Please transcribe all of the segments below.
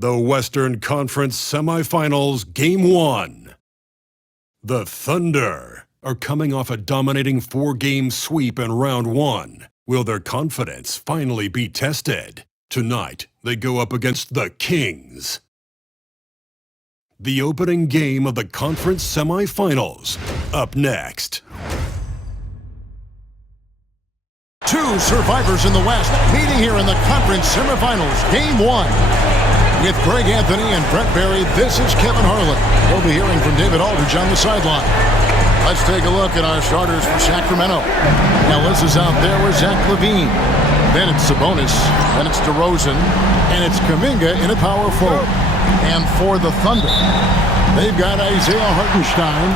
The Western Conference Semifinals Game 1. The Thunder are coming off a dominating 4-game sweep in Round 1. Will their confidence finally be tested? Tonight, they go up against the Kings. The opening game of the conference semifinals. Up next. Two survivors in the West meeting here in the conference semifinals, Game 1. With Greg Anthony and Brent Barry, this is Kevin Harlan. We'll be hearing from David Aldridge on the sideline. Let's take a look at our starters for Sacramento. Ellis is out there with Zach LaVine. Then it's Sabonis. Then it's DeRozan. And it's Kuminga in a power forward. And for the Thunder, they've got Isaiah Hartenstein.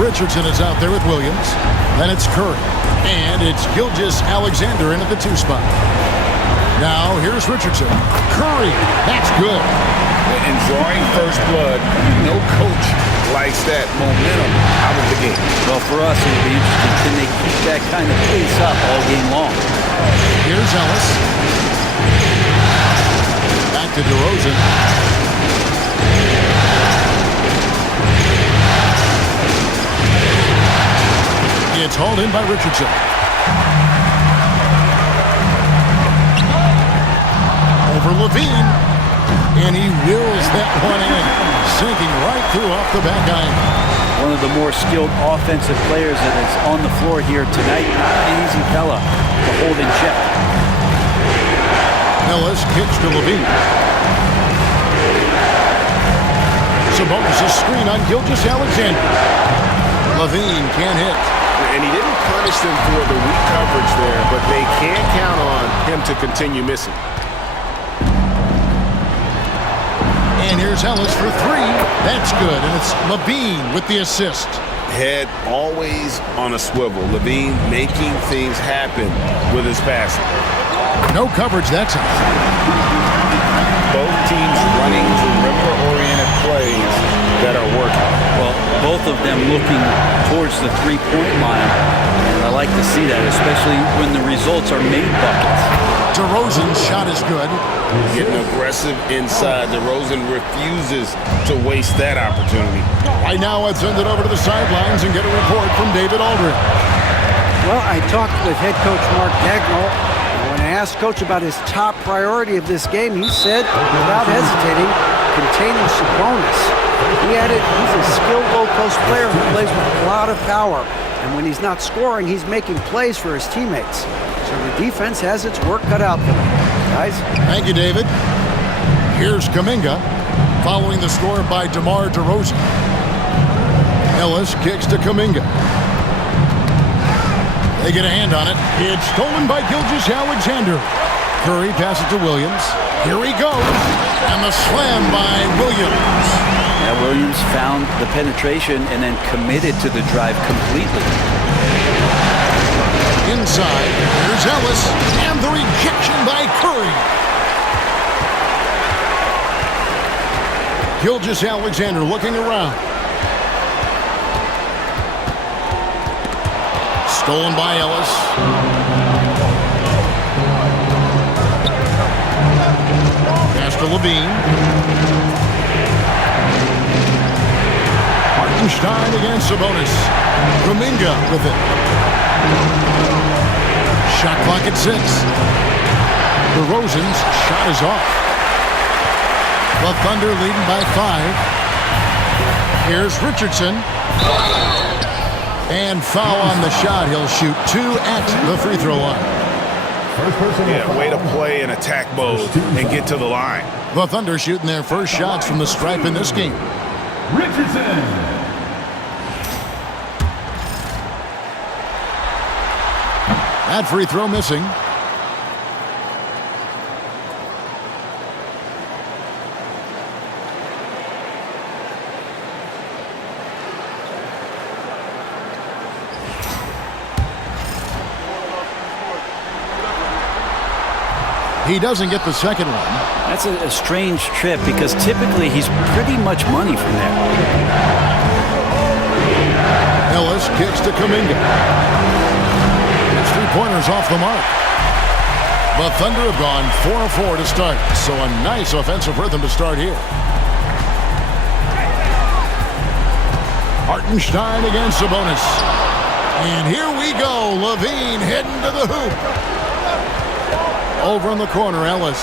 Richardson is out there with Williams. Then it's Curry. And it's Gilgeous-Alexander in at the 2 spot. Now, here's Richardson. Curry, that's good. And drawing first blood, no coach likes that momentum out of the game. Well, for us, it'll be interesting. Can they keep that kind of pace up all game long? Here's Ellis. Back to DeRozan. It's hauled in by Richardson. Over LaVine, and he wills that one in, sinking right through off the back iron. One of the more skilled offensive players that is on the floor here tonight. Not an easy fella to hold in check. Ellis kicks to LaVine. Sabonis' screen on Gilgeous-Alexander. LaVine can't hit. And he didn't punish them for the weak coverage there, but they can't count on him to continue missing. And here's Ellis for 3. That's good. And it's LaVine with the assist. Head always on a swivel. LaVine making things happen with his passing. No coverage that time. Both teams running perimeter-oriented plays that are working. Well, both of them looking towards the three-point line. And I like to see that, especially when the results are made buckets. DeRozan's shot is good. Getting aggressive inside. DeRozan refuses to waste that opportunity. Right now, let's send it over to the sidelines and get a report from David Aldridge. Well, I talked with head coach Mark Dagnall. When I asked Coach about his top priority of this game, he said, without hesitating, containing Sabonis. He added, he's a skilled low-post player who plays with a lot of power. And when he's not scoring, he's making plays for his teammates. So the defense has its work cut out for them. Guys? Thank you, David. Here's Kuminga, following the score by DeMar DeRozan. Ellis kicks to Kuminga. They get a hand on it. It's stolen by Gilgeous-Alexander. Curry passes to Williams. Here he goes. And the slam by Williams. Yeah, Williams found the penetration and then committed to the drive completely. Inside, there's Ellis, and the rejection by Curry. Gilgeous-Alexander looking around. Stolen by Ellis. Pass to LaVine. Hartenstein against Sabonis. Kuminga with it. Shot clock at 6. DeRozan's shot is off. The Thunder leading by 5. Here's Richardson. And foul on the shot. He'll shoot 2 at the free throw line. Yeah, way to play in attack mode and get to the line. The Thunder shooting their first shots from the stripe in this game. Richardson. That free throw missing. He doesn't get the second one. That's a strange trip because typically he's pretty much money from there. Ellis kicks to Kuminga. His 3-pointers off the mark. The Thunder have gone 4-4 to start, so a nice offensive rhythm to start here. Hartenstein against Sabonis. And here we go. LaVine heading to the hoop. Over in the corner, Ellis.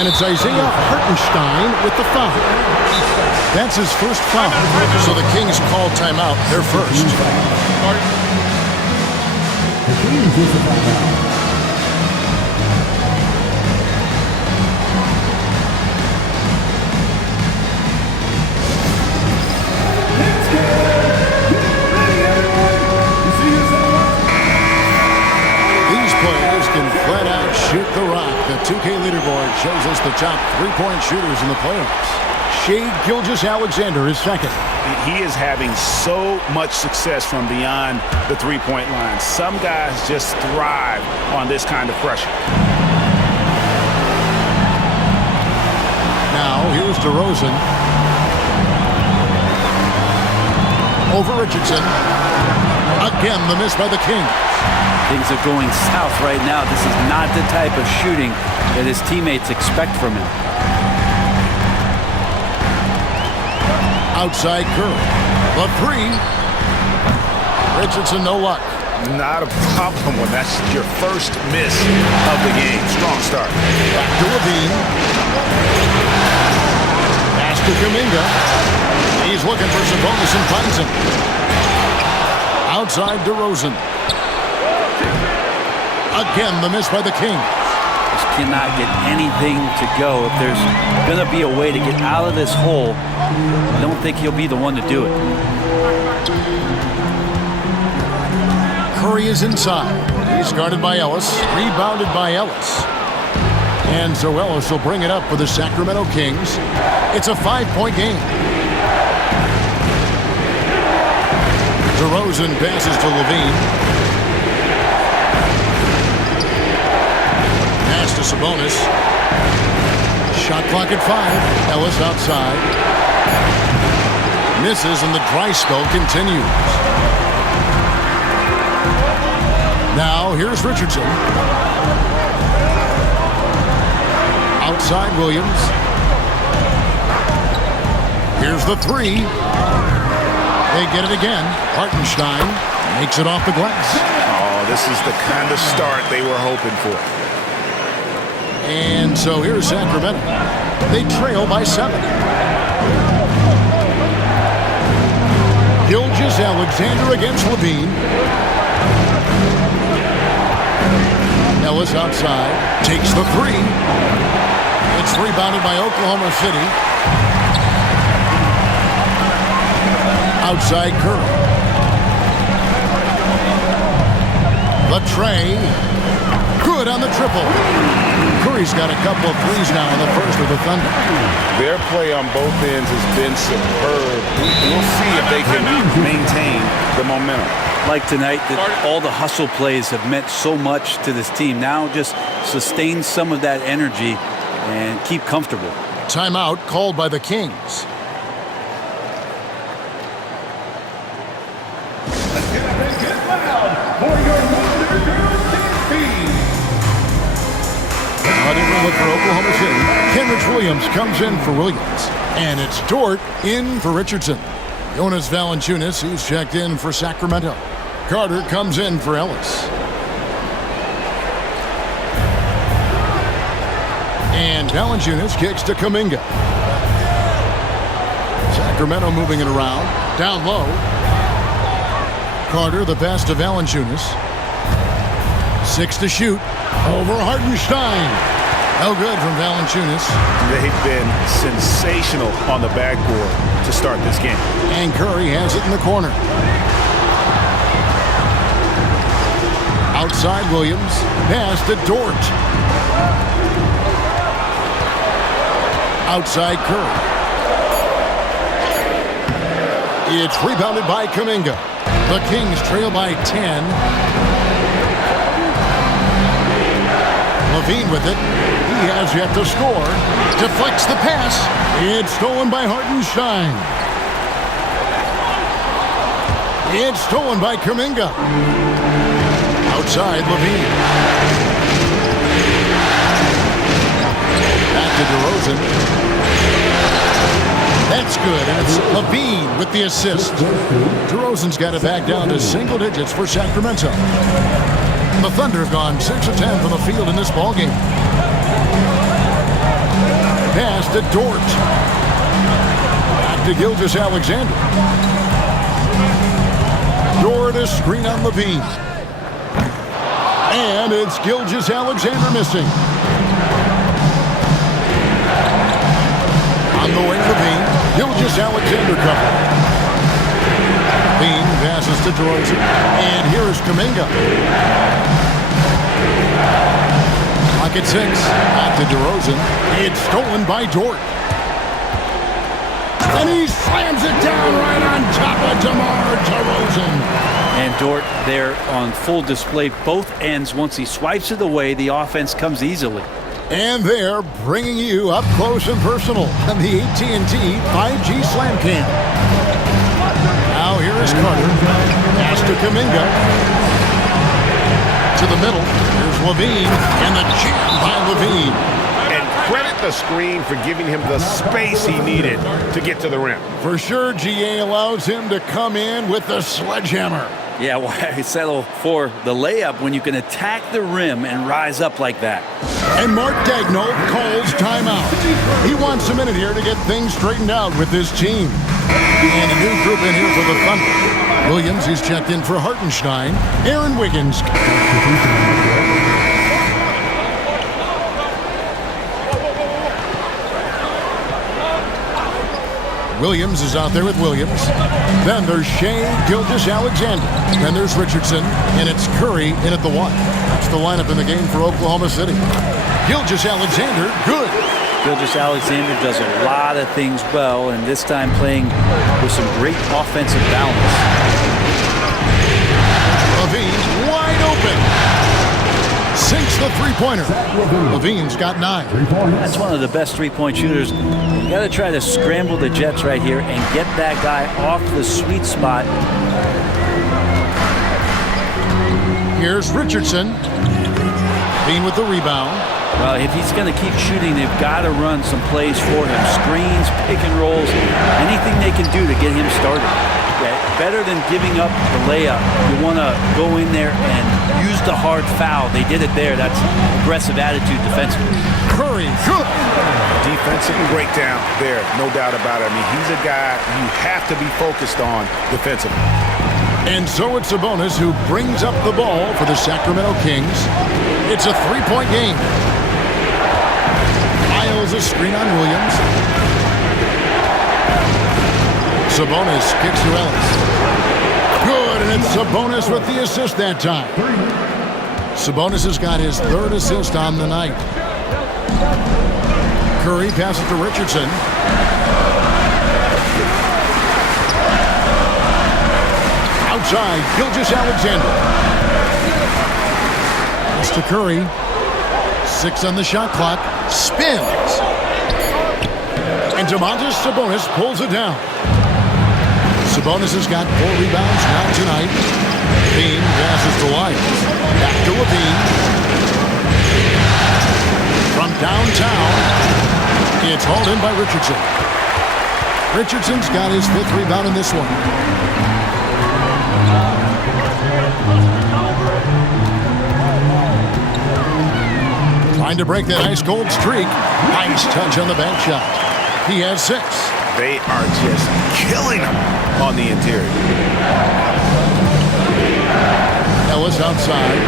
And it's Isaiah Hartenstein with the foul. That's his first foul. So the Kings call timeout, their first. The Kings with the timeout. Flat out shoot the rock. The 2K leaderboard shows us the top three-point shooters in the playoffs. Shai Gilgeous-Alexander is second. He is having so much success from beyond the three-point line. Some guys just thrive on this kind of pressure. Now here's DeRozan. Over Richardson. Again, the miss by the Kings. Things are going south right now. This is not the type of shooting that his teammates expect from him. Outside Curry. The three. Richardson, no luck. Not a problem when that's your first miss of the game. Strong start. Back to LaVine. Pass to Kuminga. He's looking for Sabonis and finds him. Outside DeRozan. Again, the miss by the Kings. Just cannot get anything to go. If there's going to be a way to get out of this hole, I don't think he'll be the one to do it. Curry is inside. He's guarded by Ellis. Rebounded by Ellis. And so Ellis will bring it up for the Sacramento Kings. It's a 5-point game. DeRozan passes to LaVine. To Sabonis. Shot clock at 5. Ellis outside. Misses and the dry spell continues. Now here's Richardson. Outside Williams. Here's the three. They get it again. Hartenstein makes it off the glass. Oh, this is the kind of start they were hoping for. And so here's Sacramento. They trail by 7. Gilgeous-Alexander against LaVine. Ellis outside. Takes the three. It's rebounded by Oklahoma City. Outside Curry. The tray. Good on the triple. Curry's got a couple of threes now in the first of the Thunder. Their play on both ends has been superb. We'll see if they can maintain the momentum. Like tonight, that all the hustle plays have meant so much to this team. Now just sustain some of that energy and keep comfortable. Timeout called by the Kings. Look for Oklahoma City. Kenrich Williams comes in for Williams. And it's Dort in for Richardson. Jonas Valanciunas, he's checked in for Sacramento. Carter comes in for Ellis. And Valanciunas kicks to Kuminga. Sacramento moving it around. Down low. Carter, the pass to Valanciunas. 6 to shoot. Over Hartenstein. No good from Valanciunas. They've been sensational on the backboard to start this game. And Curry has it in the corner. Outside Williams. Pass to Dort. Outside Curry. It's rebounded by Kuminga. The Kings trail by 10. LaVine with it. He has yet to score. Deflects the pass. It's stolen by Hartenstein. It's stolen by Kuminga. Outside LaVine. DeRozan. That's good, and it's Levine with the assist. DeRozan's got it back down to single digits for Sacramento. The Thunder have gone 6 of 10 from the field in this ballgame. Pass to Dort. Back to Gilgeous-Alexander. Dort a screen on Levine. And it's Gilgeous-Alexander missing. On the wing, Levine. Gilgeous-Alexander cover. Levine passes to DeRozan. And here is Kuminga. Clock at 6. Back to DeRozan. It's stolen by Dort. And he slams it down right on top of DeMar DeRozan. And Dort there on full display, both ends. Once he swipes it away, the offense comes easily. And they're bringing you up close and personal on the AT&T 5G Slam Cam. Now here is Carter. Pass to Kuminga. To the middle. Here's Levine. And the jam by Levine. And credit the screen for giving him the space he needed to get to the rim. For sure, GA allows him to come in with the sledgehammer. Yeah, why settle for the layup when you can attack the rim and rise up like that? And Mark Daigneault calls timeout. He wants a minute here to get things straightened out with this team. And a new group in here for the Thunder. Williams is checked in for Hartenstein. Aaron Wiggins. Williams is out there with Williams. Then there's Shea Gilgeous-Alexander. Then there's Richardson. And it's Curry in at the 1. That's the lineup in the game for Oklahoma City. Gilgeous-Alexander, good. Gilgeous-Alexander does a lot of things well, and this time playing with some great offensive balance. Levine wide open. Sinks the three-pointer. Levine's got 9. That's one of the best three-point shooters. You got to try to scramble the Jets right here and get that guy off the sweet spot. Here's Richardson. Levine with the rebound. Well, if he's going to keep shooting, they've got to run some plays for him. Screens, pick and rolls, anything they can do to get him started. Better than giving up the layup. You want to go in there and use the hard foul. They did it there. That's aggressive attitude defensively. Curry, good. Defensive breakdown there, no doubt about it. I mean, he's a guy you have to be focused on defensively. And so it's Sabonis who brings up the ball for the Sacramento Kings. It's a three-point game. Miles a screen on Williams. Sabonis kicks to Ellis. Good, and it's Sabonis with the assist that time. Sabonis has got his 3rd assist on the night. Curry passes to Richardson. Outside, Gilgeous-Alexander. Pass to Curry. 6 on the shot clock. Spins. And Domantas Sabonis pulls it down. Sabonis has got 4 rebounds now tonight. Levine passes to Lyons. Back to Levine. From downtown, it's hauled in by Richardson. Richardson's got his 5th rebound in this one. Trying to break that ice-cold streak. Nice touch on the bank shot. He has 6. They are just killing him on the interior. Ellis outside.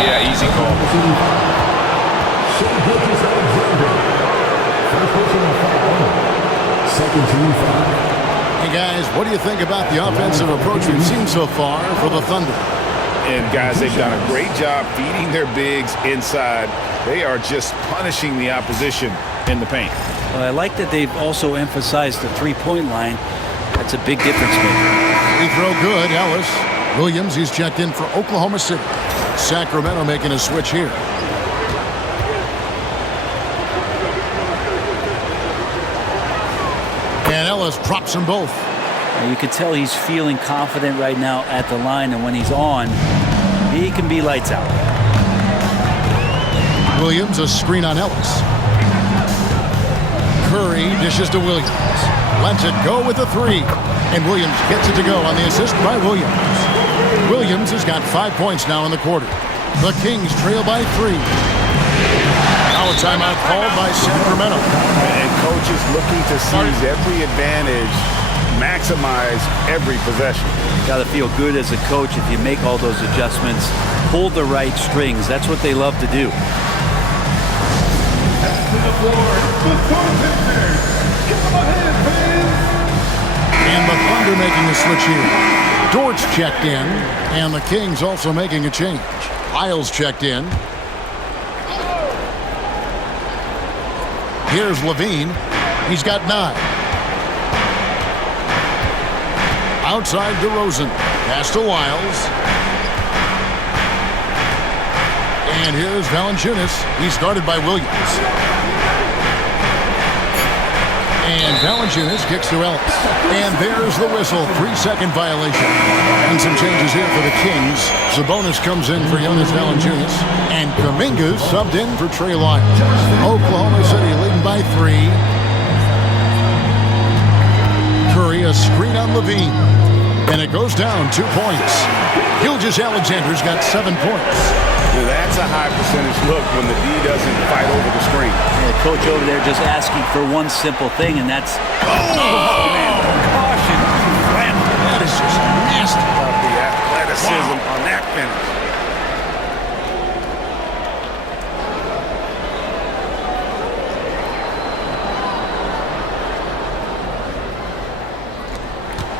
Yeah, easy call. Hey guys, what do you think about the offensive approach we've seen so far for the Thunder? And guys, they've done a great job feeding their bigs inside. They are just punishing the opposition in the paint. Well, I like that they've also emphasized the three-point line. That's a big difference maker. Free throw good, Ellis. Williams, he's checked in for Oklahoma City. Sacramento making a switch here. And Ellis drops them both. You can tell he's feeling confident right now at the line, and when he's on, He can be lights out. Williams, a screen on Ellis. Curry dishes to Williams. Lets it go with a three. And Williams gets it to go on the assist by Williams. Williams has got 5 points now in the quarter. The Kings trail by 3. Now a timeout called by Sacramento. And coach is looking to seize every advantage, maximize every possession. Got to feel good as a coach if you make all those adjustments, pull the right strings. That's what they love to do. And the Thunder making a switch here. Dortch checked in, and the Kings also making a change. Isles checked in. Here's Levine. He's got 9. Outside DeRozan. Pass to Wiles. And here's Valanciunas. He's guarded by Williams. And Valanciunas kicks to Ellis. And there's the whistle. 3-second violation. And some changes here for the Kings. Sabonis comes in for Jonas Valanciunas. And Kuminga subbed in for Trey Lyles. Oklahoma City leading by 3. Curry, a screen on Levine. And it goes down 2 points. Gilgeous-Alexander's got 7 points. That's a high percentage look when the D doesn't fight over the screen. And the coach over there just asking for one simple thing, and that's man, caution. That is just nasty. The athleticism on that finish.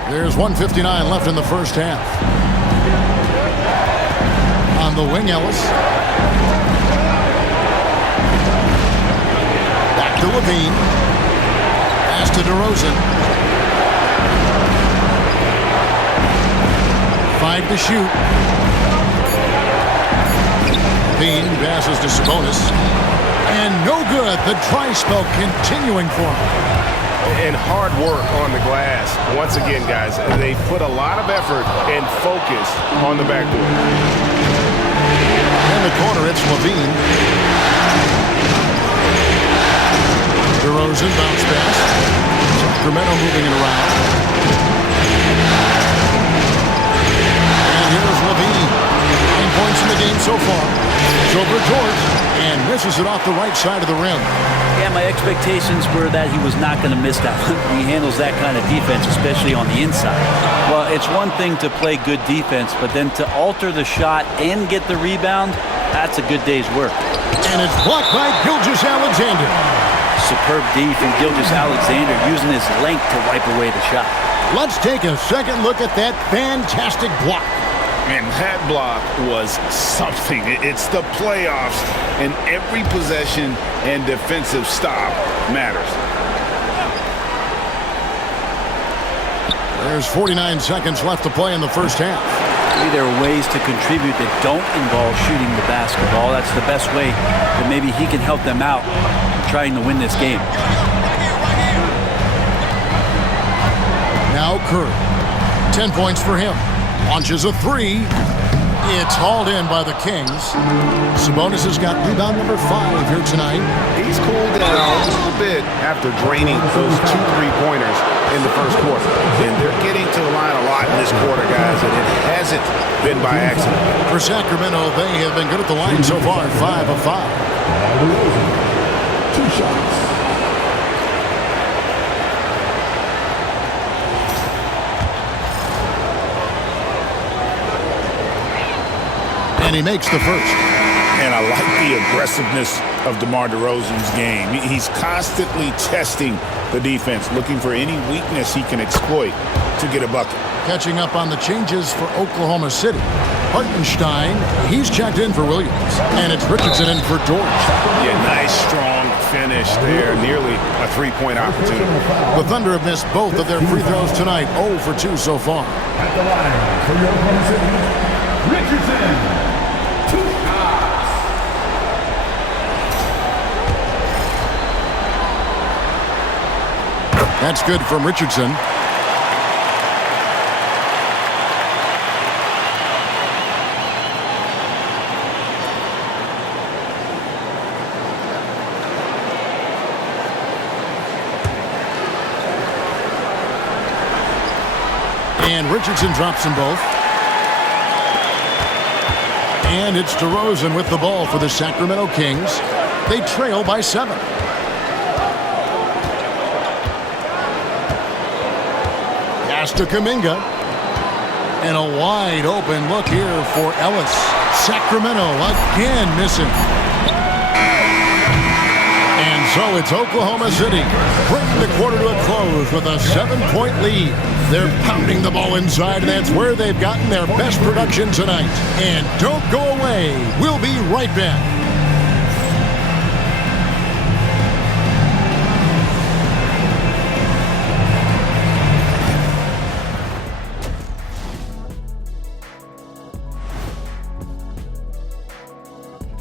There's 1:59 left in the first half. On the wing, Ellis. Back to Levine. Pass to DeRozan. 5 to shoot. Levine passes to Sabonis. And no good. The dry spell continuing for him. And hard work on the glass. Once again, guys, they put a lot of effort and focus on the backboard. In the corner, it's Levine. DeRozan bounce pass. Sacramento moving it around. And here's Levine. 9 points in the game so far. It's over George and misses it off the right side of the rim. Yeah, my expectations were that he was not going to miss that one. He handles that kind of defense, especially on the inside. Well, it's one thing to play good defense, but then to alter the shot and get the rebound, that's a good day's work. And it's blocked by Gilgeous-Alexander. Superb D from Gilgeous-Alexander using his length to wipe away the shot. Let's take a second look at that fantastic block. And that block was something. It's the playoffs, and every possession and defensive stop matters. There's 49 seconds left to play in the first half. Maybe there are ways to contribute that don't involve shooting the basketball. That's the best way that maybe he can help them out trying to win this game. Now Curry. 10 points for him. Launches a 3. It's hauled in by the Kings. Sabonis has got rebound number 5 here tonight. He's cooled down a little bit after draining those 2 3-pointers in the first quarter. And they're getting to the line a lot in this quarter, guys, and it hasn't been by accident. For Sacramento, they have been good at the line so far, 5 of 5. 2 shots. And he makes the first. And I like the aggressiveness of DeMar DeRozan's game. He's constantly testing the defense, looking for any weakness he can exploit to get a bucket. Catching up on the changes for Oklahoma City. Hartenstein, he's checked in for Williams. And it's Richardson in for George. Yeah, nice, strong finish there. Nearly a 3-point opportunity. The Thunder have missed both of their free throws tonight. 0 for 2 so far. At the line for Oklahoma City, Richardson. 2 shots. That's good from Richardson. And Richardson drops them both. And it's DeRozan with the ball for the Sacramento Kings. They trail by 7. Pass to Kuminga. And a wide open look here for Ellis. Sacramento again missing. And so it's Oklahoma City bringing the quarter to a close with a 7-point lead. They're pounding the ball inside, and that's where they've gotten their best production tonight. And don't go away. We'll be right back.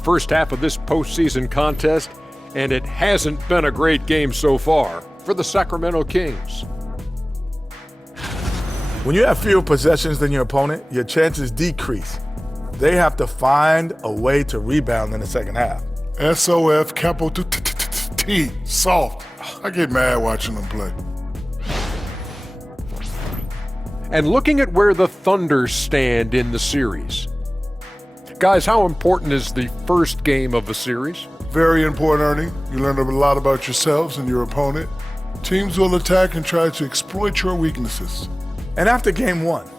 First half of this postseason contest, and it hasn't been a great game so far for the Sacramento Kings. When you have fewer possessions than your opponent, your chances decrease. They have to find a way to rebound in the second half. SOF, capital T, soft. I get mad watching them play. And looking at where the Thunder stand in the series. Guys, how important is the first game of a series? Very important, Ernie. You learn a lot about yourselves and your opponent. Teams will attack and try to exploit your weaknesses. And after game 1,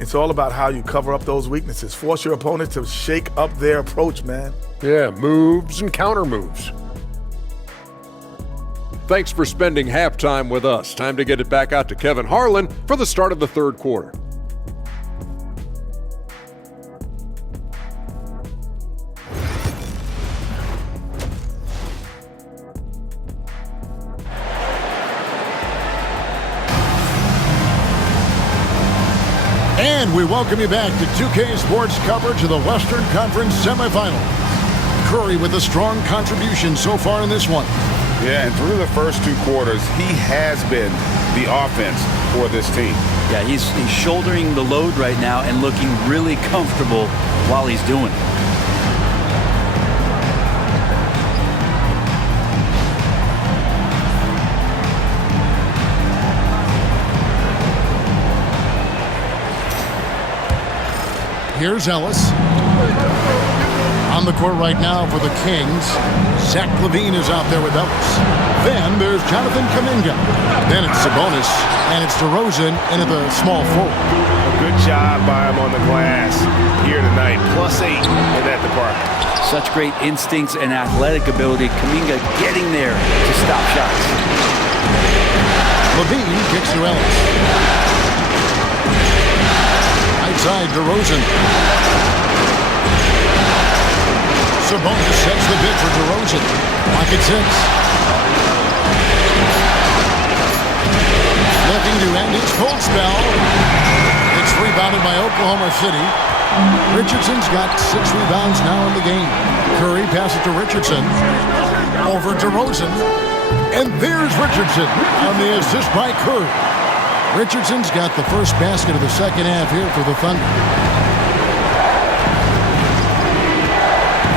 it's all about how you cover up those weaknesses. Force your opponent to shake up their approach, man. Yeah, moves and counter moves. Thanks for spending halftime with us. Time to get it back out to Kevin Harlan for the start of the third quarter. And we welcome you back to 2K Sports coverage of the Western Conference semifinal. Curry with a strong contribution so far in this one. Yeah, and through the first 2 quarters, he has been the offense for this team. Yeah, he's shouldering the load right now and looking really comfortable while he's doing it. Here's Ellis. On the court right now for the Kings. Zach LaVine is out there with Ellis. Then there's Jonathan Kuminga. Then it's Sabonis. And it's DeRozan into the small forward. A good job by him on the glass here tonight. +8 in that department. Such great instincts and athletic ability. Kuminga getting there to stop shots. LaVine kicks to Ellis. Side DeRozan. Sabonis sets the bid for DeRozan. Clock at 6. Looking to end his cold spell. It's rebounded by Oklahoma City. Richardson's got 6 rebounds now in the game. Curry passes to Richardson. Over DeRozan. And there's Richardson on the assist by Curry. Richardson's got the first basket of the second half here for the Thunder.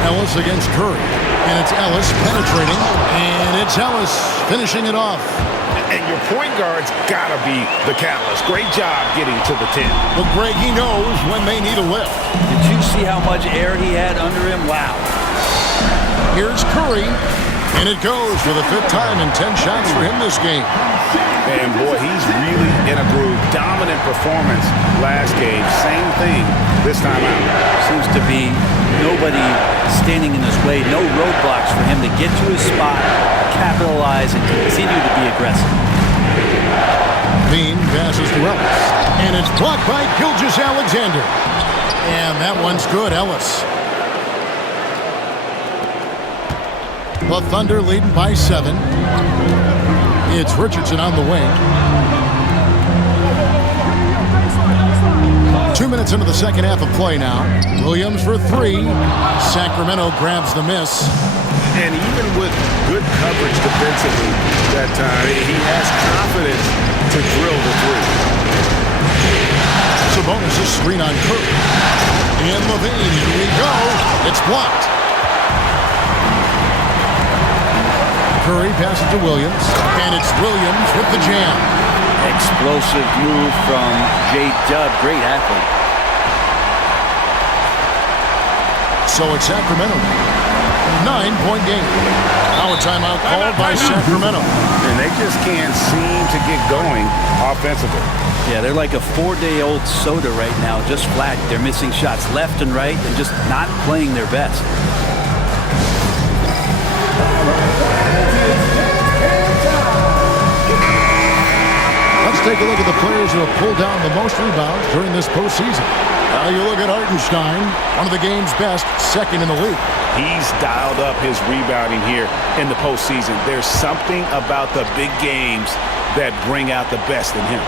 Ellis against Curry. And it's Ellis penetrating. And it's Ellis finishing it off. And your point guard's got to be the catalyst. Great job getting to the 10. But Greg, he knows when they need a lift. Did you see how much air he had under him? Wow. Here's Curry. And it goes for the 5th time in 10 shots for him this game. And boy, he's really in a groove. Dominant performance last game. Same thing this time out. Seems to be nobody standing in his way. No roadblocks for him to get to his spot, capitalize, and continue to be aggressive. Bean passes to Ellis. And it's blocked by Gilgeous-Alexander. And that one's good, Ellis. The Thunder leading by 7. It's Richardson on the wing. 2 minutes into the second half of play now. Williams for 3. Sacramento grabs the miss. And even with good coverage defensively that time, he has confidence to drill the 3. Sabonis' screen on Curry. And LaVine, here we go. It's blocked. Curry passes to Williams, and it's Williams with the jam. Explosive move from J-Dub. Great athlete. So it's Sacramento. 9-point game. Now a timeout called by Sacramento. And they just can't seem to get going offensively. Yeah, they're like a 4-day-old soda right now, just flat. They're missing shots left and right and just not playing their best. Let's take a look at the players who have pulled down the most rebounds during this postseason. Now you look at Hartenstein, one of the game's best, second in the league. He's dialed up his rebounding here in the postseason. There's something about the big games that bring out the best in him.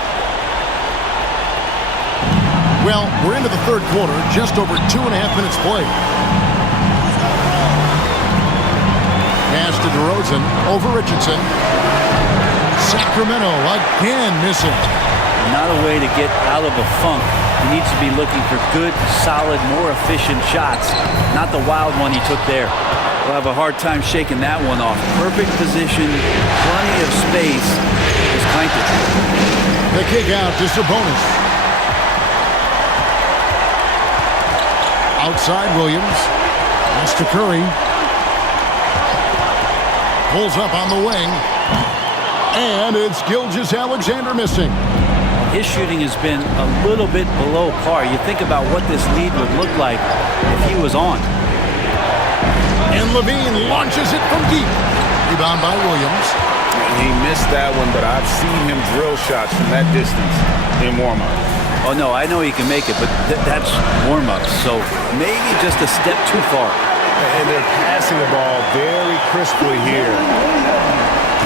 Well, we're into the third quarter, just over 2.5 minutes played. Pass to DeRozan, over Richardson. Sacramento again missing. Not a way to get out of a funk. He needs to be looking for good, solid, more efficient shots, not the wild one he took there. We'll have a hard time shaking that one off. Perfect position, plenty of space. Just clanked it. The kick out to Sabonis. Outside Williams. Pass to Curry. Pulls up on the wing. And it's Gilgeous-Alexander missing. His shooting has been a little bit below par. You think about what this lead would look like if he was on. And Levine launches it from deep. Rebound by Williams. He missed that one, but I've seen him drill shots from that distance in warm-up. Oh, no, I know he can make it, but that's warm-up, so maybe just a step too far. And they're passing the ball very crisply here.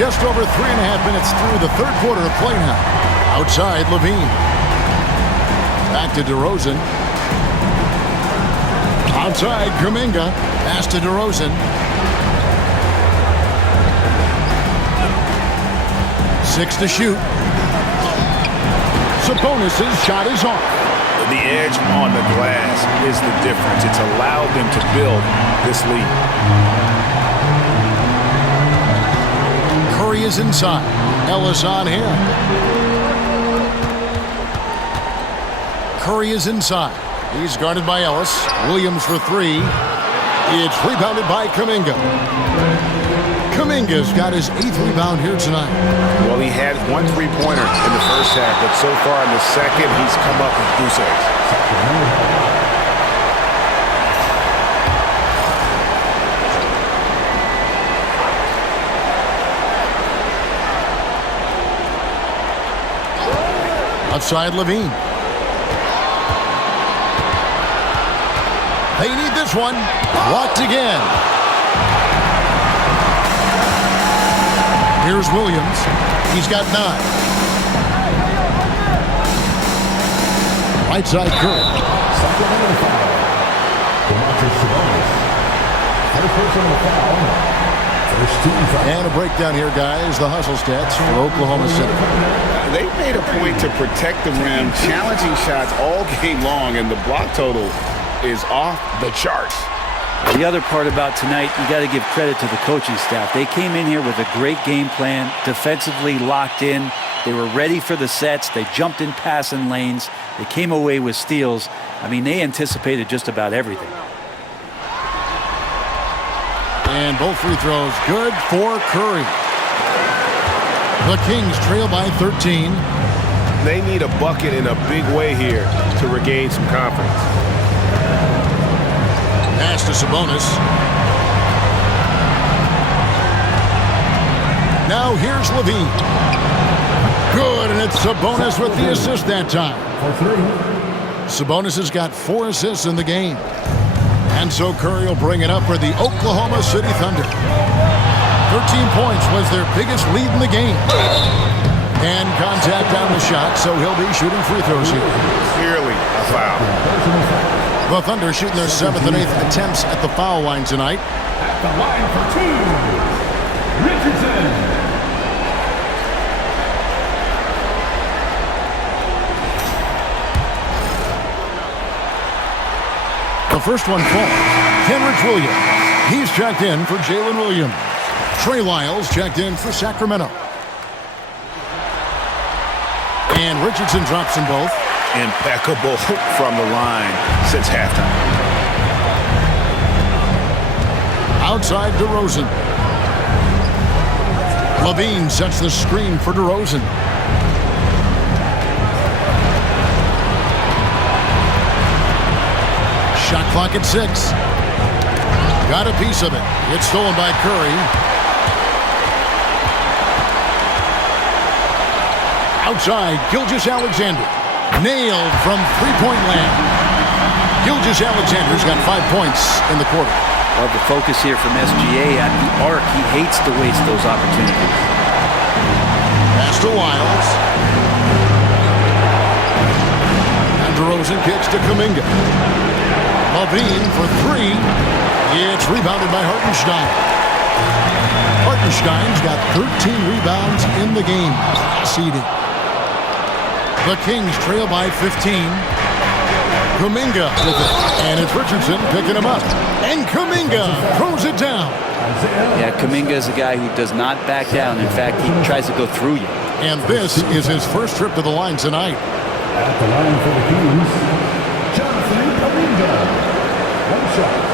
Just over 3.5 minutes through the third quarter of play now. Outside Levine. Back to DeRozan. Outside Kuminga. Pass to DeRozan. 6 to shoot. Sabonis' shot is off. The edge on the glass is the difference. It's allowed them to build this lead. Curry is inside. Ellis on him. Curry is inside. He's guarded by Ellis. Williams for 3. It's rebounded by Kuminga. Kuminga's got his 8th rebound here tonight. Well, he had 1 3-pointer in the first half, but so far in the second, he's come up with goose eggs. Outside Levine. They need this one. Blocked again. Here's Williams. He's got 9. Right side Curry. Sacramento foul. Domantas Sabonis. First personal foul. First team foul. And a breakdown here, guys. The hustle stats for Oklahoma City. They made a point to protect the rim, challenging shots all game long, and the block total is off the charts. The other part about tonight, you got to give credit to the coaching staff. They came in here with a great game plan, defensively locked in. They were ready for the sets. They jumped in passing lanes. They came away with steals. I mean, they anticipated just about everything. And both free throws good for Curry. The Kings trail by 13. They need a bucket in a big way here to regain some confidence. Pass to Sabonis. Now here's Levine. Good, and it's Sabonis with the assist that time. Sabonis has got 4 assists in the game. And so Curry will bring it up for the Oklahoma City Thunder. 13 points was their biggest lead in the game. And contact on the shot, so he'll be shooting free throws here. Clearly a foul. The Thunder shooting their 7th and 8th attempts at the foul line tonight. At the line for 2, Richardson. The first one falls. Kenrich Williams. He's checked in for Jalen Williams. Trey Lyles checked in for Sacramento. And Richardson drops them both. Impeccable from the line since halftime. Outside DeRozan. Levine sets the screen for DeRozan. Shot clock at 6. Got a piece of it. It's stolen by Curry. Outside, Gilgeous-Alexander. Nailed from three-point land. Gilgeous-Alexander's got 5 points in the quarter. Love the focus here from SGA at the arc. He hates to waste those opportunities. Pass to Wiles. And DeRozan kicks to Kuminga. Levine for 3. It's rebounded by Hartenstein. Hartenstein's got 13 rebounds in the game. Seeded. The Kings trail by 15. Kuminga with it. And it's Richardson picking him up. And Kuminga throws it down. Yeah, Kuminga is a guy who does not back down. In fact, he tries to go through you. And this is his first trip to the line tonight. At the line for the Kings, Jonathan Kuminga. One shot.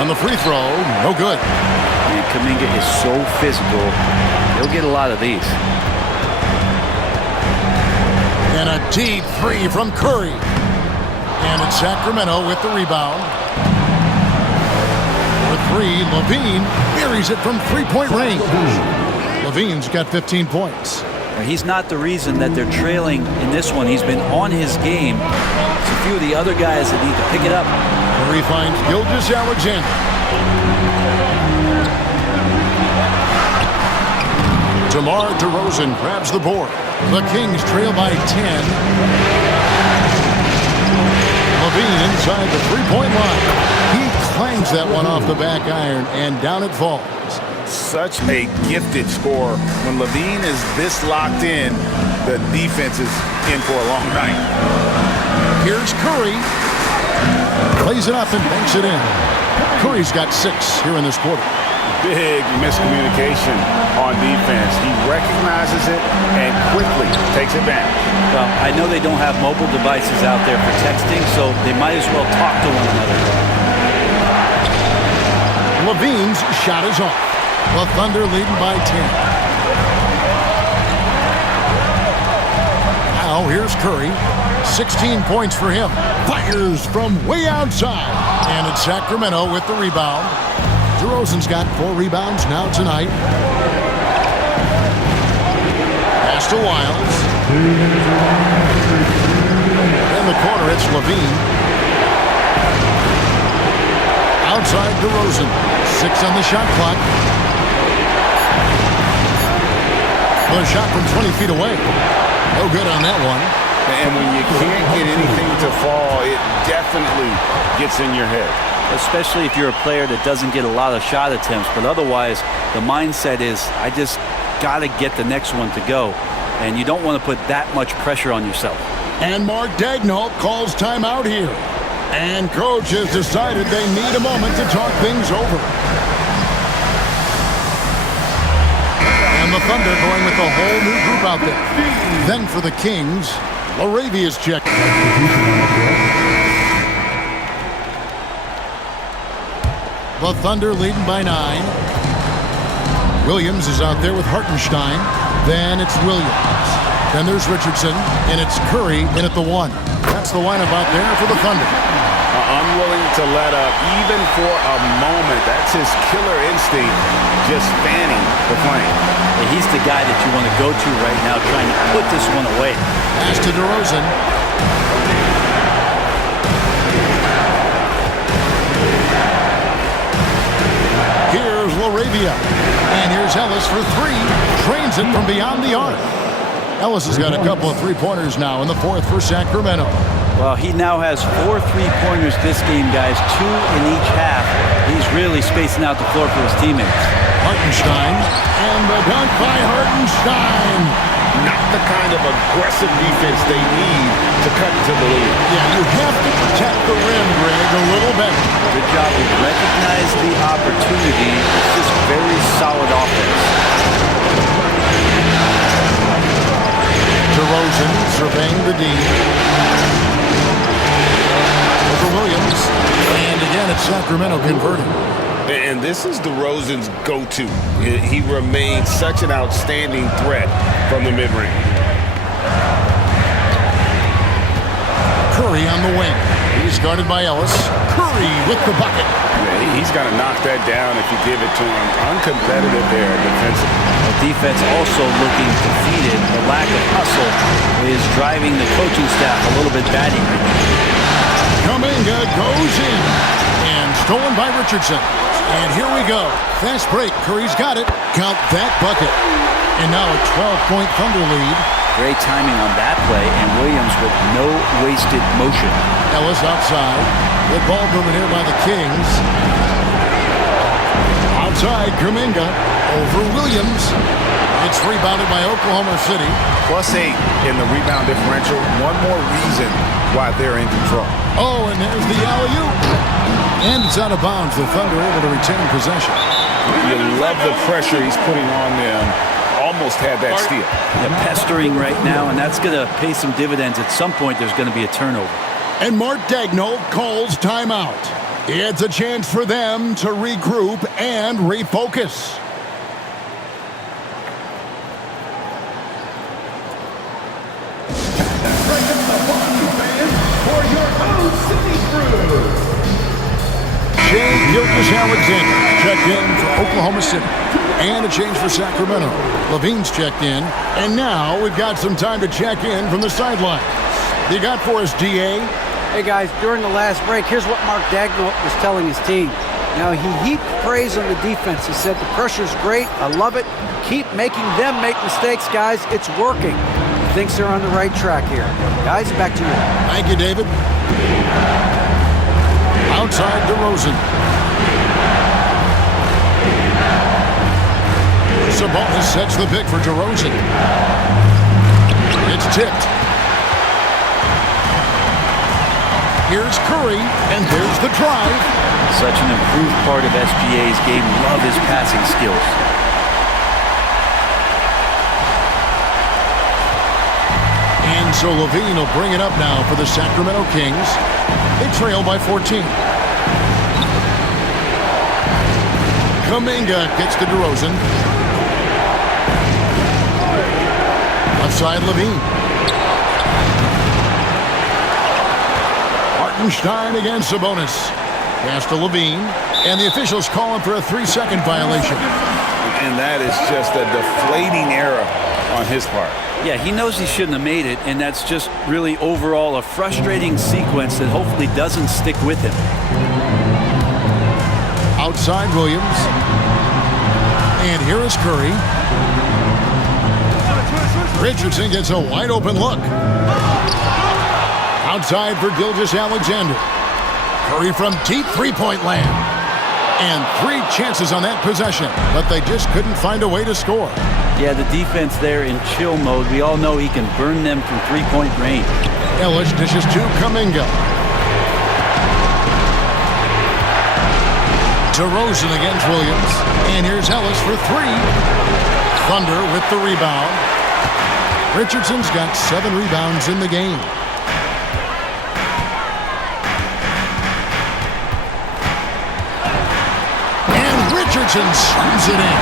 On the free throw, no good. And Kuminga is so physical. He'll get a lot of these. And a deep 3 from Curry. And it's Sacramento with the rebound. For 3, Levine buries it from three-point range. Levine's got 15 points. He's not the reason that they're trailing in this one. He's been on his game. It's a few of the other guys that need to pick it up. Curry finds Gilgeous-Alexander. DeMar DeRozan grabs the board. The Kings trail by 10. Levine inside the three-point line. He clangs that one off the back iron, and down it falls. Such a gifted scorer. When Levine is this locked in, the defense is in for a long night. Here's Curry. Plays it up and banks it in. Curry's got 6 here in this quarter. Big miscommunication on defense. He recognizes it and quickly takes advantage. Well, I know they don't have mobile devices out there for texting, so they might as well talk to one another. Levine's shot is off. The Thunder leading by 10. Now here's Curry. 16 points for him. Fires from way outside. And it's Sacramento with the rebound. DeRozan's got 4 rebounds now tonight. Pass to Wiles. In the corner, it's Levine. Outside DeRozan. 6 on the shot clock. The shot from 20 feet away. No good on that one. And when you can't get anything to fall, it definitely gets in your head. Especially if you're a player that doesn't get a lot of shot attempts. But otherwise, the mindset is, I just got to get the next one to go. And you don't want to put that much pressure on yourself. And Mark Daigneault calls timeout here. And coach has decided they need a moment to talk things over. And the Thunder going with a whole new group out there. Then for the Kings, Laravia's check. The Thunder leading by 9. Williams is out there with Hartenstein. Then it's Williams. Then there's Richardson. And it's Curry in at the 1. That's the lineup out there for the Thunder. Unwilling to let up even for a moment. That's his killer instinct, just fanning the flame. And he's the guy that you want to go to right now, trying to put this one away. Pass to DeRozan. Here's Laravia. And here's Ellis for 3. Trains it from beyond the arc. Ellis has got a couple of three-pointers now in the 4th for Sacramento. Well, he now has 4 three-pointers this game, guys. 2 in each half. He's really spacing out the floor for his teammates. Hartenstein. And the dunk by Hartenstein. not the kind of aggressive defense they need to cut into the lead. Yeah, you have to protect the rim, Greg, a little better. Good job. He recognized the opportunity. It's just very solid offense. DeRozan surveying the D. Over Williams. And again, it's Sacramento converting. And this is DeRozan's go-to. He remains such an outstanding threat from the mid-range. Curry on the wing. He's guarded by Ellis. Curry with the bucket. Yeah, he's got to knock that down if you give it to him. Uncompetitive there defensively. The defense also looking defeated. The lack of hustle is driving the coaching staff a little bit batty. Kuminga goes in. And stolen by Richardson. And here we go. Fast break. Curry's got it. Count that bucket. And now a 12-point Thunder lead. Great timing on that play, and Williams with no wasted motion. Ellis outside. Good ball movement here by the Kings. Outside, Kuminga. Over Williams. It's rebounded by Oklahoma City. +8 in the rebound differential. One more reason why they're in control. Oh, and there's the alley-oop. And it's out of bounds. The Thunder able to retain possession. You love the pressure he's putting on them. Almost had that steal. They're pestering right now, and that's going to pay some dividends. At some point, there's going to be a turnover. And Mark Daigneault calls timeout. It's a chance for them to regroup and refocus. Shai Gilgeous-Alexander checked in for Oklahoma City. And a change for Sacramento. Levine's checked in. And now we've got some time to check in from the sidelines. You got for us, D.A.? Hey, guys, during the last break, here's what Mark Daigneault was telling his team. Now, he heaped praise on the defense. He said, the pressure's great. I love it. Keep making them make mistakes, guys. It's working. He thinks they're on the right track here. Guys, back to you. Thank you, David. Outside DeRozan. Sabonis sets the pick for DeRozan. It's tipped. Here's Curry, and there's the drive. Such an improved part of SGA's game. Love his passing skills. And so Levine will bring it up now for the Sacramento Kings. They trail by 14. Kuminga gets to DeRozan. Outside Levine. Hartenstein against Sabonis. Pass to Levine. And the officials calling for a 3-second violation. And that is just a deflating error on his part. Yeah, he knows he shouldn't have made it, and that's just really overall a frustrating sequence that hopefully doesn't stick with him. Outside Williams. And here is Curry. Richardson gets a wide open look. Outside for Gilgeous-Alexander. Curry from deep three-point land. And 3 chances on that possession, but they just couldn't find a way to score. Yeah, the defense there in chill mode. We all know he can burn them from three-point range. Ellis dishes to Kuminga. DeRozan against Williams. And here's Ellis for 3. Thunder with the rebound. Richardson's got 7 rebounds in the game. And Richardson slams it in.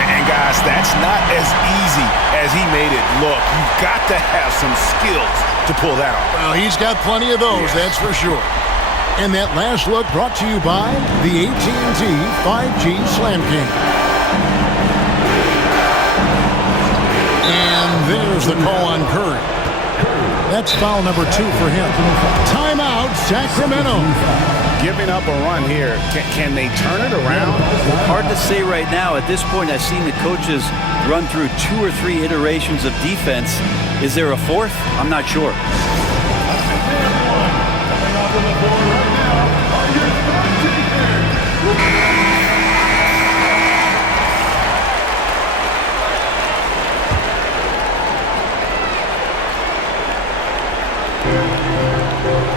And guys, that's not as easy as he made it look. You've got to have some skills to pull that off. Well, he's got plenty of those, that's for sure. And that last look brought to you by the AT&T 5G Slam King. And there's the call on Curry. That's foul number 2 for him. Timeout, Sacramento. Giving up a run here. Can they turn it around? Hard to say right now. At this point, I've seen the coaches run through 2 or 3 iterations of defense. Is there a 4th? I'm not sure.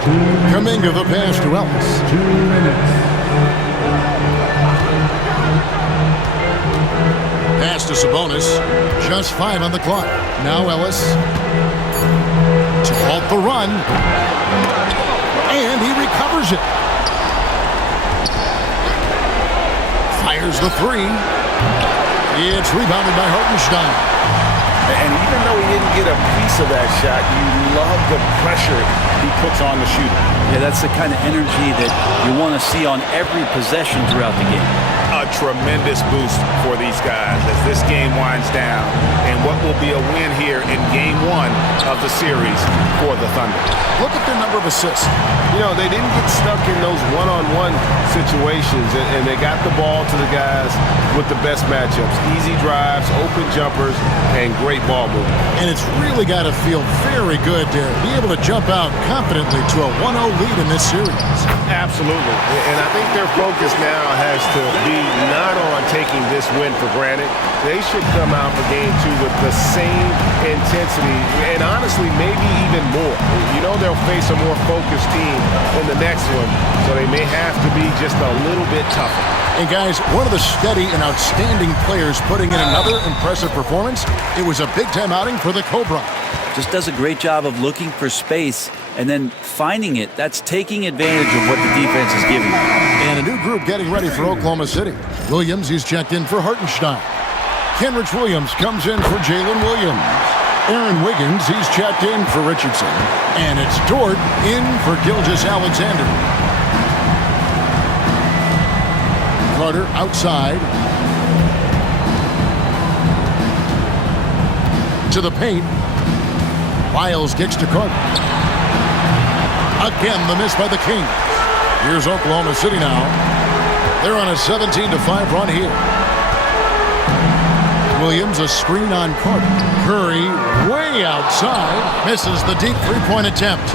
Kuminga the pass to Ellis. 2 minutes. Pass to Sabonis. Just 5 on the clock. Now Ellis to halt the run. And he recovers it. Fires the 3. It's rebounded by Hartenstein. And even though he didn't get a piece of that shot, you love the pressure he puts on the shooter. Yeah, that's the kind of energy that you want to see on every possession throughout the game. A tremendous boost for these guys as this game winds down and what will be a win here in Game 1 of the series for the Thunder. Look at their number of assists. You know, they didn't get stuck in those one-on-one situations, and they got the ball to the guys with the best matchups. Easy drives, open jumpers, and great ball movement. And it's really got to feel very good to be able to jump out confidently to a 1-0 lead in this series. Absolutely. And I think their focus now has to be not on taking this win for granted. They should come out for Game 2 with the same intensity and honestly maybe even more. You know they'll face a more focused team in the next one, so they may have to be just a little bit tougher. And guys, one of the steady and outstanding players putting in another impressive performance, it was a big-time outing for the Cobra. Just does a great job of looking for space and then finding it. That's taking advantage of what the defense is giving them. And a new group getting ready for Oklahoma City. Williams, he's checked in for Hartenstein. Kenrich Williams comes in for Jalen Williams. Aaron Wiggins, he's checked in for Richardson. And it's Dort in for Gilgeous-Alexander. Carter outside. To the paint. Lyles kicks to Carter. Again, the miss by the Kings. Here's Oklahoma City now. They're on a 17-5 run here. Williams, a screen on Carter. Curry, way outside, misses the deep three-point attempt.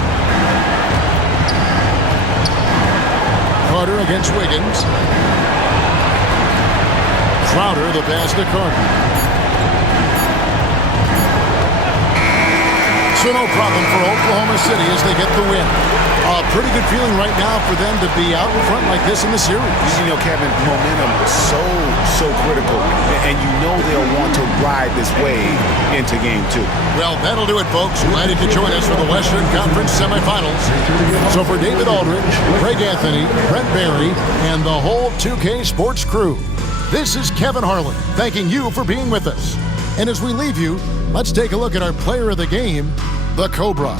Carter against Wiggins. Crowder, the pass to Carter. So no problem for Oklahoma City as they get the win. A pretty good feeling right now for them to be out in front like this in the series. You know, Kevin, momentum is so critical, and you know they'll want to ride this wave into Game 2. Well, that'll do it, folks. Glad you could join us for the Western Conference semifinals. So for David Aldridge, Greg Anthony, Brent Barry, and the whole 2K Sports crew, this is Kevin Harlan thanking you for being with us. And as we leave you, let's take a look at our player of the game, the Cobra.